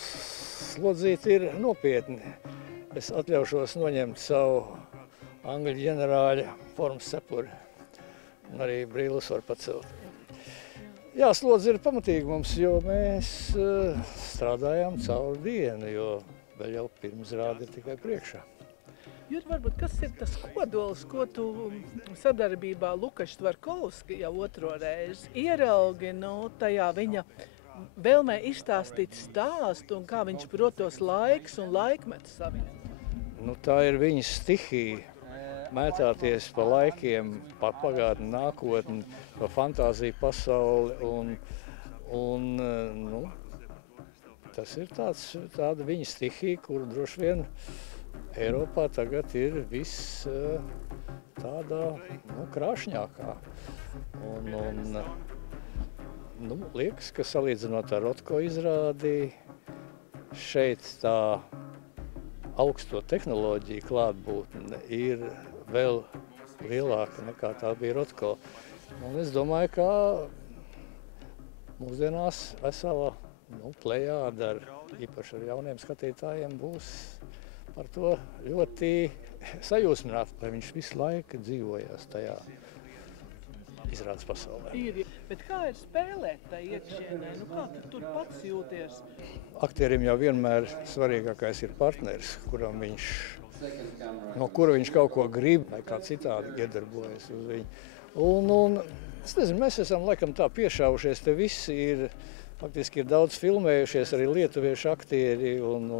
slodzīti ir nopietni. Es atļaušos noņemt savu angļu ģenerāļa formas cepuri un arī brīlus var pacelt. Jā, slodze ir pamatīgi mums, jo mēs strādājām caur dienu, jo vēl jau pirmizrāde ir tikai priekšā. Jur, varbūt, kas ir tas kodols, ko tu sadarbībā Lukašs Tvarkovski jau otro reizi ieraugi, tajā viņa vēlmē izstāstīt stāstu un kā viņš protos laiks un laikmetu savienot? Tā ir viņa stihija, mētāties pa laikiem, pa pagātni, nākotni, pa fantāziju pasauli un tas ir tāda viņa stihija, kuru droši vien Eiropā tagad ir viss tādā krāšņākā. Liekas, ka salīdzinot ar Rotko izrādi, šeit tā augsto tehnoloģiju klātbūtne ir vēl lielāka nekā tā bija Rotko. Un es domāju, ka mūsdienās vesela plejāda īpaši ar jauniem skatītājiem būs par to ļoti sajūsmināti, lai viņš visu laiku dzīvojās tajā izrādes pasaulē. Bet kā ir spēlēt tā iekšienē? Kā tu tur pats jūties? Aktierim jau vienmēr svarīgākais ir partneris, no kura viņš kaut ko grib vai kā citādi iedarbojas uz viņu. Un es nezinu, mēs esam laikam tā piešaušies, te visi faktiski ir daudz filmējušies, arī lietuviešu aktieri un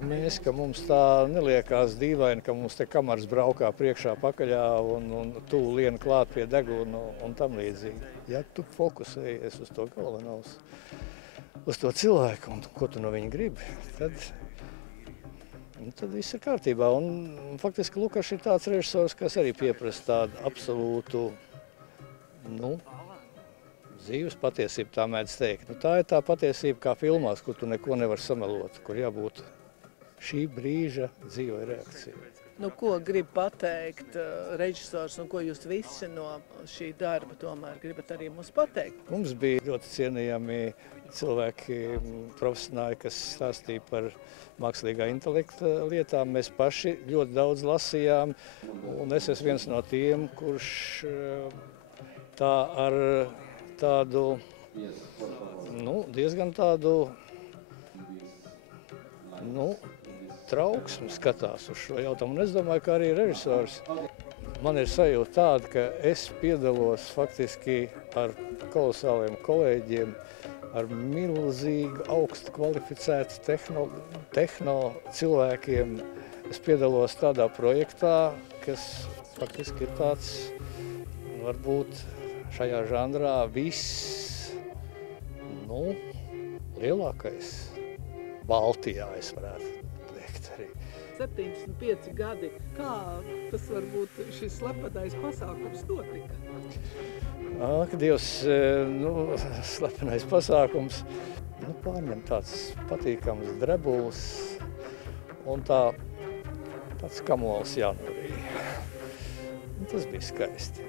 mēs, ka mums tā neliekās dīvaini, ka mums te kameras braukā priekšā pakaļā un tuvu lien klāt pie deguna un tam līdzīgi. Ja tu fokusējies uz to galveno, uz to cilvēku un ko tu no viņa gribi, tad viss ir kārtībā. Un faktiski Lukašs ir tāds režisors, kas arī pieprasa tādu absolūtu, dzīves patiesību, tā mēdz teikt. Tā ir tā patiesība kā filmās, kur tu neko nevar samelot, kur jābūt šī brīža dzīvai reakcija. Ko grib pateikt režisors un ko jūs visi no šī darba tomēr gribat arī mums pateikt? Mums bija ļoti cienījami cilvēki, profesionāļi, kas stāstīja par mākslīgā intelekta lietām. Mēs paši ļoti daudz lasījām, un es esmu viens no tiem, kurš tā ar tādu, diezgan tādu, trauksmi skatās uz šo jautājumu. Un es domāju, ka arī režisors. Man ir sajūta tāda, ka es piedalos faktiski ar kolosāliem kolēģiem, ar milzīgi augstu kvalificētu tehno cilvēkiem. Es piedalos tādā projektā, kas faktiski ir tāds, varbūt šajā žanrā viss, lielākais Baltijā, es varētu teikt arī. 75 gadi. Kā tas varbūt šis slepenais pasākums notika? Ak, Dievs, slepenais pasākums. Pārņem tāds patīkams drebuls un tāds kamols jānorīja. Tas bija skaisti.